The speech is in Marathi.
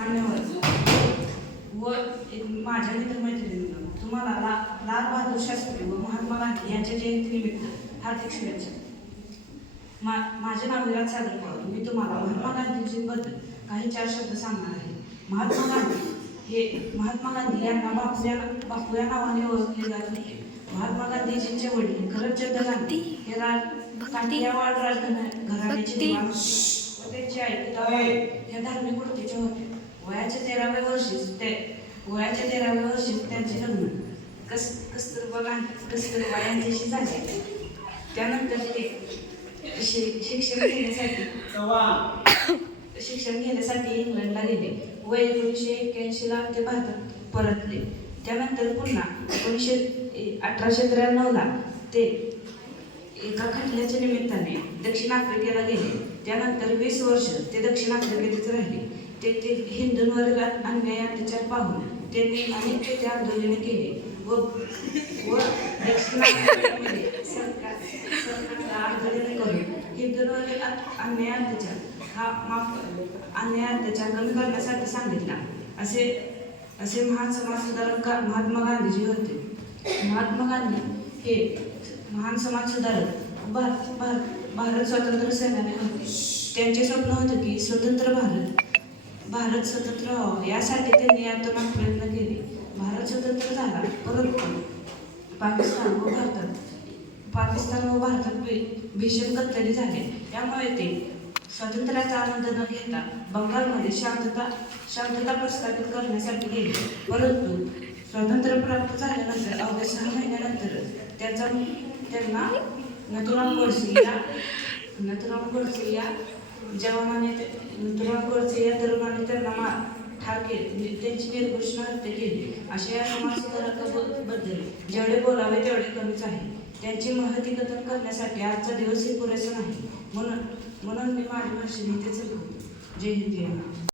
व माझ्या मित्रमैत्रिणींना तुम्हाला लाल बहादूर शास्त्री व महात्मा गांधी यांच्या जयंतीनिमित्त हार्दिक शुभेच्छा. माझे नाव विराज सागर पवार. मी तुम्हाला महात्मा गांधीजींबद्दल काही 4 शब्द सांगणार आहे. महात्मा गांधी यांना बापू या नावाने ओळखले जात होते. महात्मा गांधीजींचे वडील करमचंद गांधी हे काठियावाड राजघराण्याचे दिवाण होते व त्यांची आई विधवा हे धार्मिक वृत्तीचे होते. वयाच्या 13व्या वर्षी त्यांचे लग्न कस्तुरबा यांच्याशी झाले. त्यानंतर ते शिक्षण घेण्यासाठी इंग्लंडला गेले व 1981ला ते भारतात परतले. त्यानंतर पुन्हा 1893ला ते एका खटल्याच्या निमित्ताने दक्षिण आफ्रिकेला गेले. त्यानंतर 20 वर्ष ते दक्षिण आफ्रिकेतच राहिले. तेथे हिंदूंवरील अन्याय अत्याचार पाहून त्यांनी अनेक तेथे आंदोलने केली व दक्षिण आफ्रिकेमध्ये सरकारला आंदोलने करून हिंदूंवरील अन्याय अत्याचार कमी करण्यासाठी सांगितला. असे महान समाजसुधारक महात्मा गांधीजी होते. महात्मा गांधी हे महान समाजसुधारक भारत स्वातंत्र्य सेनानी होते. त्यांचे स्वप्न होते की भारत स्वतंत्र व्हावा. यासाठी त्यांनी यातून प्रयत्न केले. भारत स्वतंत्र झाला, परंतु पाकिस्तान व भारतात भीषण कत्तली झाले. त्यामुळे ते स्वातंत्र्याचा आनंद न घेता बंगालमध्ये शांतता प्रस्थापित करण्यासाठी गेले. परंतु स्वातंत्र्य प्राप्त झाल्यानंतर अवघ्या 6 महिन्यानंतर त्यांना नथुराम गोडसे या तरुणाने त्यांना ठार केले. त्यांची निर्घृष्ण हत्या केली. अशा या समाजसुधारकाबद्दल जेवढे बोलावे तेवढे कमीच आहे. त्यांची महती कथन करण्यासाठी आजचा दिवसही पुरेसा नाही. म्हणून मी माझी भाषण इथे संपवतो. जय हिंद.